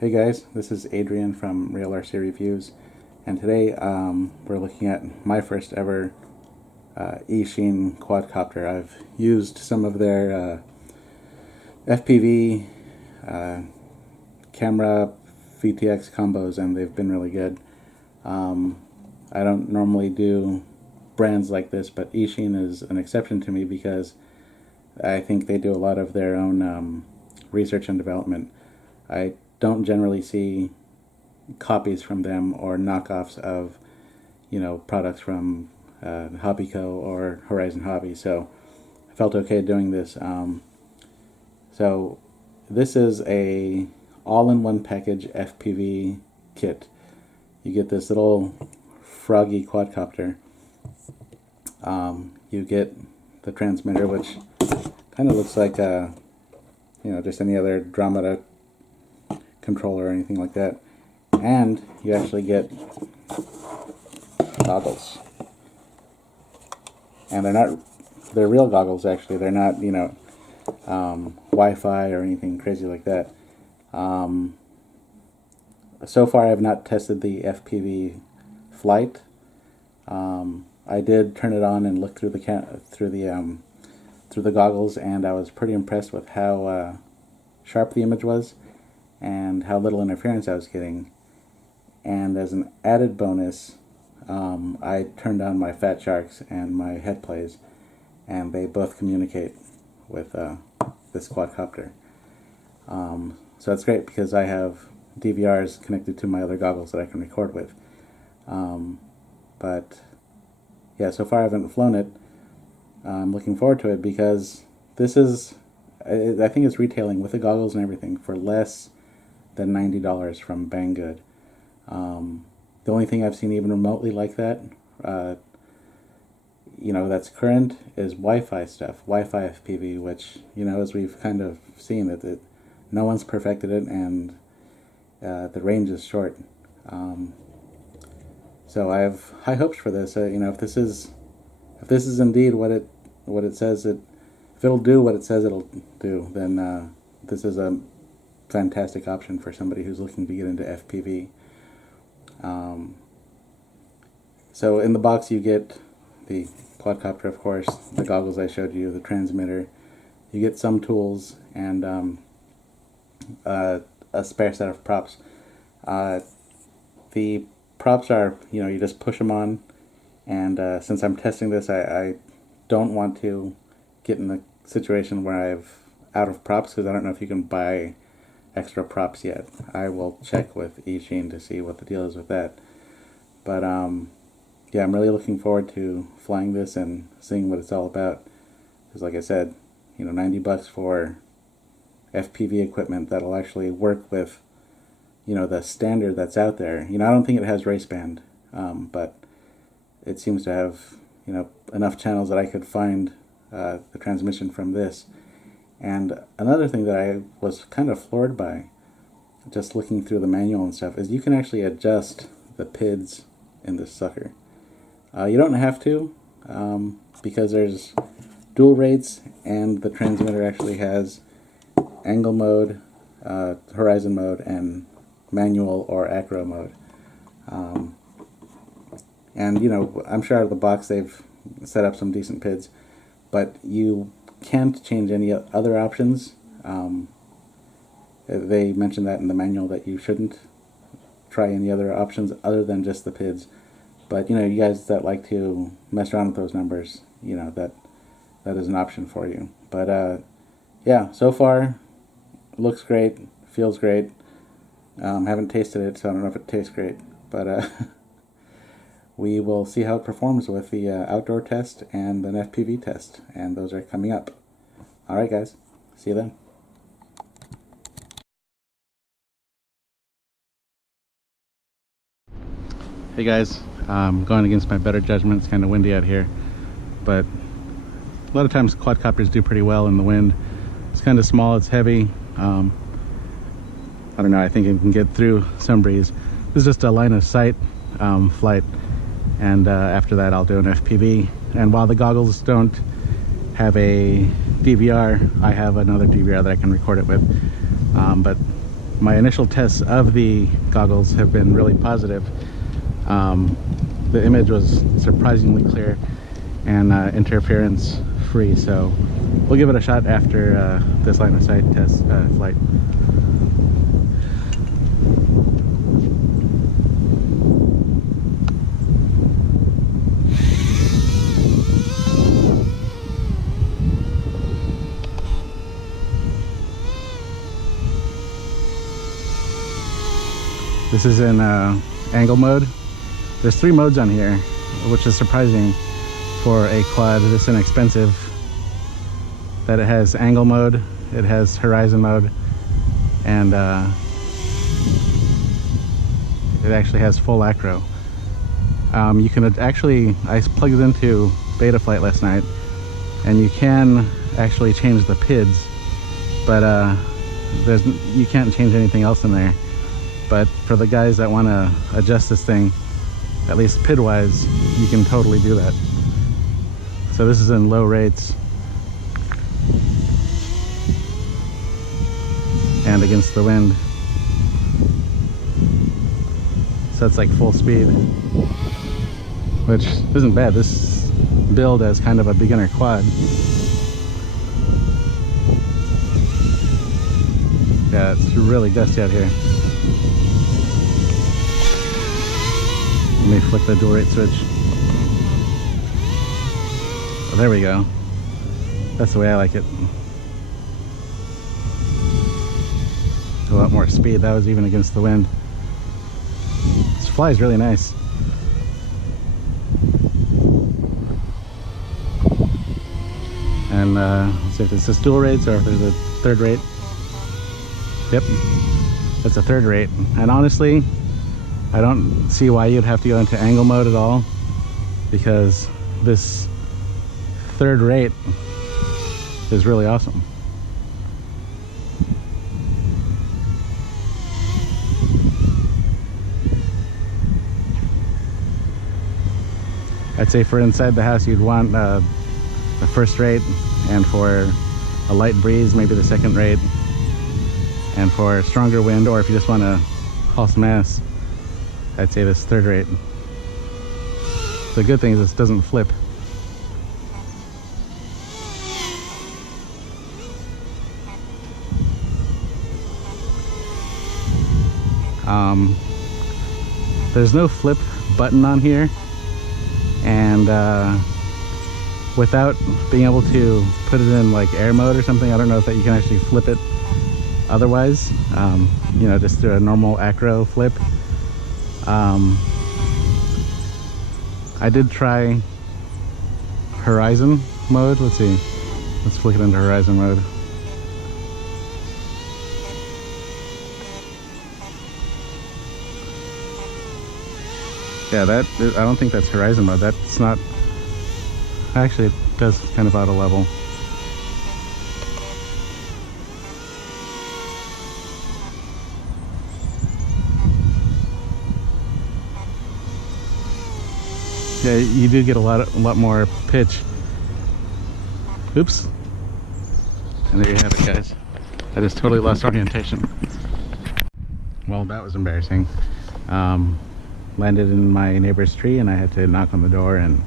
Hey guys, this is Adrian from Real RC Reviews, and today we're looking at my first ever Eachine quadcopter. I've used some of their FPV camera VTX combos and they've been really good. I don't normally do brands like this, but Eachine is an exception to me because I think they do a lot of their own research and development. I don't generally see copies from them or knockoffs of, products from Hobbyco or Horizon Hobby. So I felt okay doing this. So this is a all-in-one package FPV kit. You get this little froggy quadcopter. You get the transmitter, which kind of looks like just any other Dramata controller or anything like that, and you actually get goggles, and they're real goggles. Actually, they're not Wi-Fi or anything crazy like that. So far I have not tested the FPV Flight. I did turn it on and look through the goggles, and I was pretty impressed with how sharp the image was and how little interference I was getting. And as an added bonus, I turned on my Fat Sharks and my head plays, and they both communicate with this quadcopter. So that's great because I have DVRs connected to my other goggles that I can record with. But yeah, so far I haven't flown it. I'm looking forward to it because this is, I think it's retailing with the goggles and everything for less than $90 from Banggood. The only thing I've seen even remotely like that, that's current is Wi-Fi stuff, Wi-Fi FPV, which, as we've kind of seen, that no one's perfected it, and the range is short. So I have high hopes for this. If this is indeed what it says if it'll do what it says it'll do, then this is a fantastic option for somebody who's looking to get into FPV. So in the box you get the quadcopter, of course, the goggles I showed you, the transmitter. You get some tools and a spare set of props. The props are, you just push them on, and since I'm testing this, I don't want to get in the situation where I've out of props, because I don't know if you can buy extra props yet. I will check with Eachine to see what the deal is with that. But yeah, I'm really looking forward to flying this and seeing what it's all about. Because like I said, $90 for FPV equipment that'll actually work with, the standard that's out there. I don't think it has raceband, but it seems to have, enough channels that I could find the transmission from this. And another thing that I was kind of floored by, just looking through the manual and stuff, is you can actually adjust the PIDs in this sucker. You don't have to, because there's dual rates, and the transmitter actually has angle mode, horizon mode, and manual or acro mode. And I'm sure out of the box they've set up some decent PIDs, but you can't change any other options. They mentioned that in the manual, that you shouldn't try any other options other than just the PIDs. But you guys that like to mess around with those numbers, that is an option for you. But yeah, so far looks great, feels great. Haven't tasted it, so I don't know if it tastes great, but we will see how it performs with the outdoor test and an FPV test, and those are coming up. Alright guys, see you then. Hey guys, going against my better judgment. It's kind of windy out here, but a lot of times quadcopters do pretty well in the wind. It's kind of small, it's heavy. I don't know, I think it can get through some breeze. This is just a line of sight flight, and after that I'll do an FPV. And while the goggles don't have a DVR, I have another DVR that I can record it with. But my initial tests of the goggles have been really positive. The image was surprisingly clear and interference free, so we'll give it a shot after this line of sight test flight. This is in angle mode. There's 3 modes on here, which is surprising for a quad this inexpensive. That it has angle mode, it has horizon mode, and it actually has full acro. You can actually, I plugged it into Beta Flight last night, and you can actually change the PIDs, but you can't change anything else in there. But for the guys that want to adjust this thing, at least PID wise, you can totally do that. So this is in low rates and against the wind, so it's like full speed, which isn't bad. This build as kind of a beginner quad. Yeah, it's really dusty out here. Let me flick the dual rate switch. Oh, there we go. That's the way I like it. A lot more speed. That was even against the wind. This flies really nice. And let's see if this is dual rates or if there's a third rate. Yep, that's a third rate. And honestly, I don't see why you'd have to go into angle mode at all, because this third rate is really awesome. I'd say for inside the house, you'd want the first rate, and for a light breeze, maybe the second rate, and for stronger wind, or if you just want to haul some ass, I'd say this third rate. The good thing is this doesn't flip. There's no flip button on here, and without being able to put it in like air mode or something, I don't know if that you can actually flip it otherwise, you know, just through a normal acro flip. I did try horizon mode. Let's see, let's flick it into horizon mode. Yeah, I don't think that's horizon mode. That's not, actually it does kind of auto level. Yeah, you do get a lot more pitch. Oops. And there you have it, guys. I just totally lost orientation. Well, that was embarrassing. Landed in my neighbor's tree, and I had to knock on the door and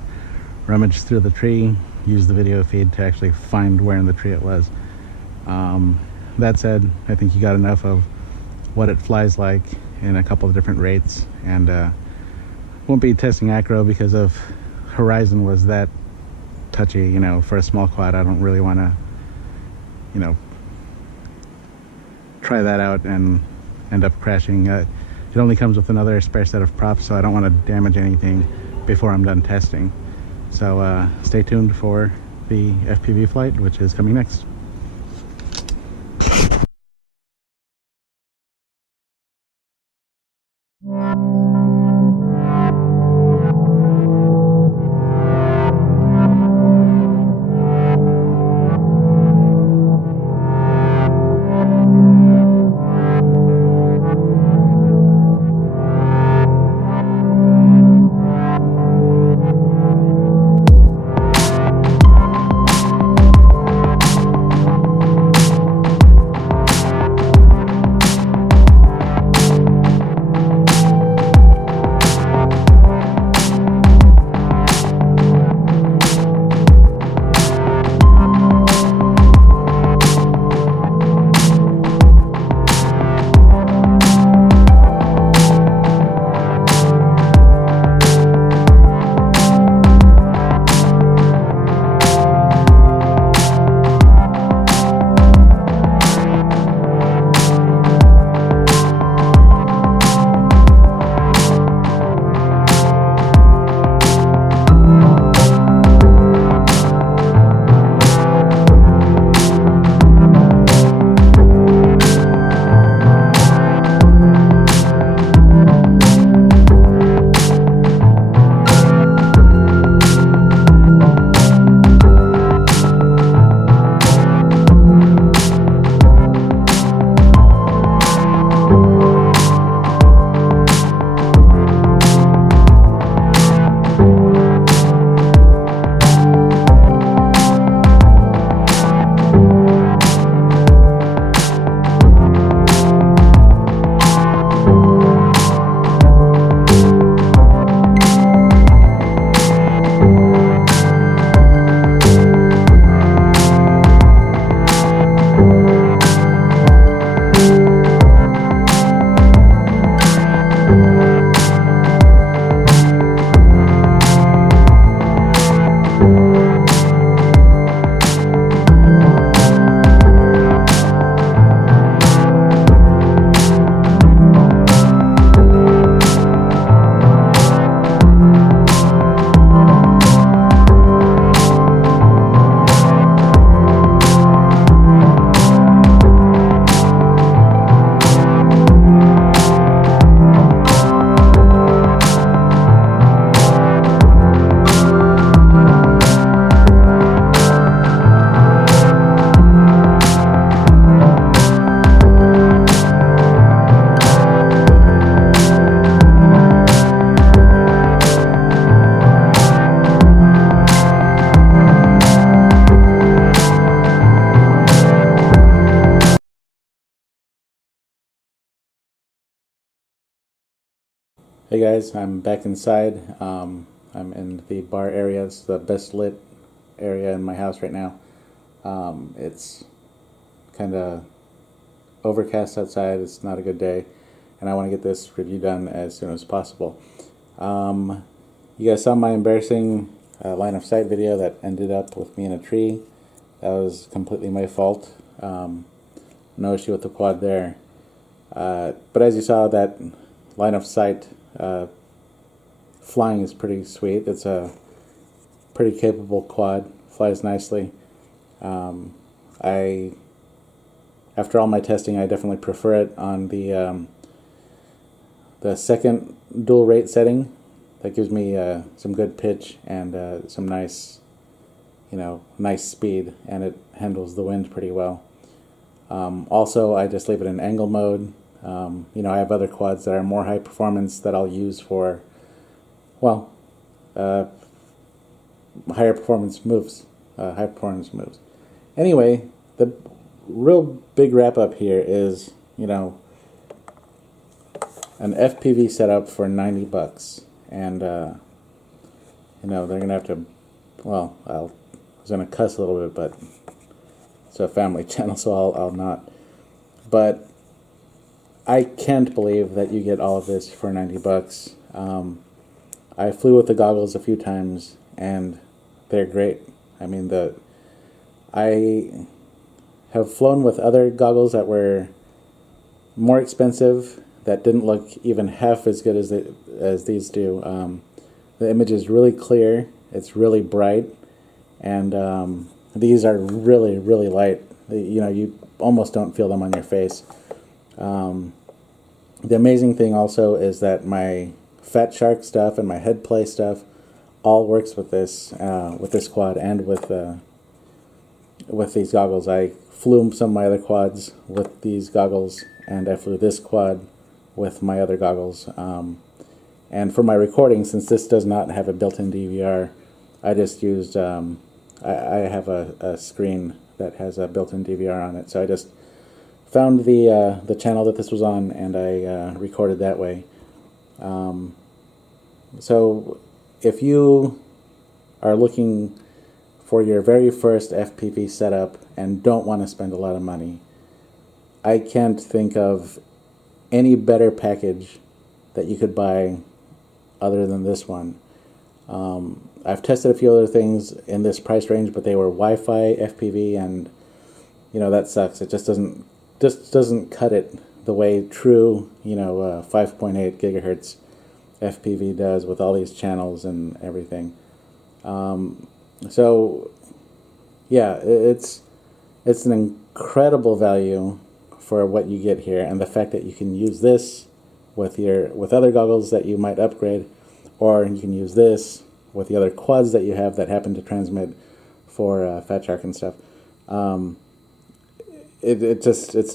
rummage through the tree, use the video feed to actually find where in the tree it was. That said, I think you got enough of what it flies like in a couple of different rates, and won't be testing acro because of horizon was that touchy. You know, for a small quad, I don't really want to, you know, try that out and end up crashing. It only comes with another spare set of props, so I don't want to damage anything before I'm done testing. So stay tuned for the FPV flight, which is coming next. Hey guys, I'm back inside. I'm in the bar area. It's the best lit area in my house right now. It's kind of overcast outside. It's not a good day, and I want to get this review done as soon as possible. You guys saw my embarrassing line of sight video that ended up with me in a tree. That was completely my fault. No issue with the quad there. But as you saw, that line of sight flying is pretty sweet. It's a pretty capable quad. Flies nicely. After all my testing, I definitely prefer it on the second dual rate setting. That gives me some good pitch and some nice, nice speed, and it handles the wind pretty well. Also, I just leave it in angle mode. I have other quads that are more high performance that I'll use for, higher performance moves. Anyway, the real big wrap up here is, an FPV setup for $90, and they're gonna have to. Well, I was gonna cuss a little bit, but it's a family channel, so I'll not. But I can't believe that you get all of this for $90. I flew with the goggles a few times, and they're great. I mean, I have flown with other goggles that were more expensive, that didn't look even half as good as these do. The image is really clear. It's really bright, and these are really, really light. You almost don't feel them on your face. The amazing thing also is that my Fat Shark stuff and my head play stuff all works with this quad and with these goggles. I flew some of my other quads with these goggles, and I flew this quad with my other goggles. And for my recording, since this does not have a built-in DVR, I just used I have a screen that has a built-in DVR on it, so I just found the channel that this was on, and I recorded that way. So if you are looking for your very first FPV setup and don't want to spend a lot of money, I can't think of any better package that you could buy other than this one. I've tested a few other things in this price range, but they were Wi-Fi FPV, and that sucks. It just doesn't cut it the way true 5.8 gigahertz FPV does with all these channels and everything. So yeah, it's an incredible value for what you get here, and the fact that you can use this with other goggles that you might upgrade, or you can use this with the other quads that you have that happen to transmit for Fat Shark and stuff. It's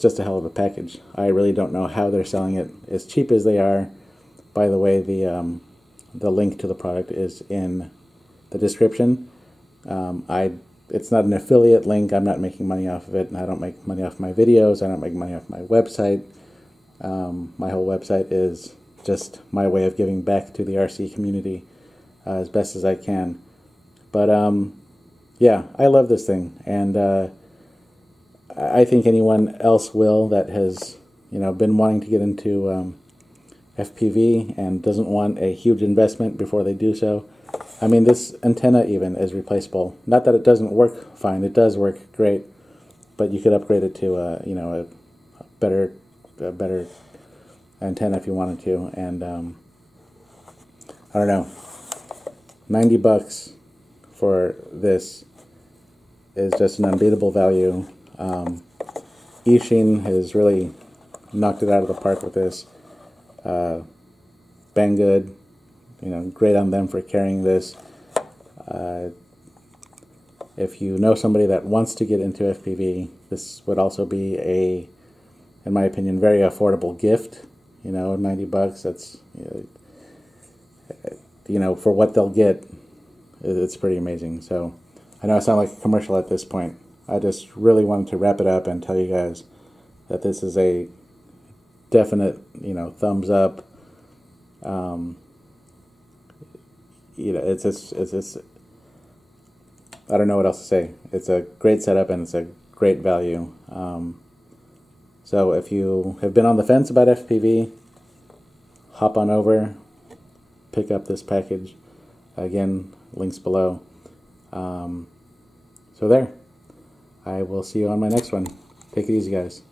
just a hell of a package. I really don't know how they're selling it as cheap as they are. By the way, the link to the product is in the description. It's not an affiliate link. I'm not making money off of it, and I don't make money off my videos. I don't make money off my website. My whole website is just my way of giving back to the RC community as best as I can. But yeah, I love this thing, and I think anyone else will that has been wanting to get into FPV and doesn't want a huge investment before they do so. I mean, this antenna even is replaceable. Not that it doesn't work fine; it does work great, but you could upgrade it to a better antenna if you wanted to. And I don't know, $90 for this is just an unbeatable value. Eachine has really knocked it out of the park with this. Banggood, great on them for carrying this. If you know somebody that wants to get into FPV, this would also be in my opinion, very affordable gift. $90. That's for what they'll get, it's pretty amazing. So I know I sound like a commercial at this point. I just really wanted to wrap it up and tell you guys that this is a definite, thumbs up. You know, it's I don't know what else to say. It's a great setup and it's a great value. So if you have been on the fence about FPV, hop on over, pick up this package. Again, links below. So there. I will see you on my next one. Take it easy, guys.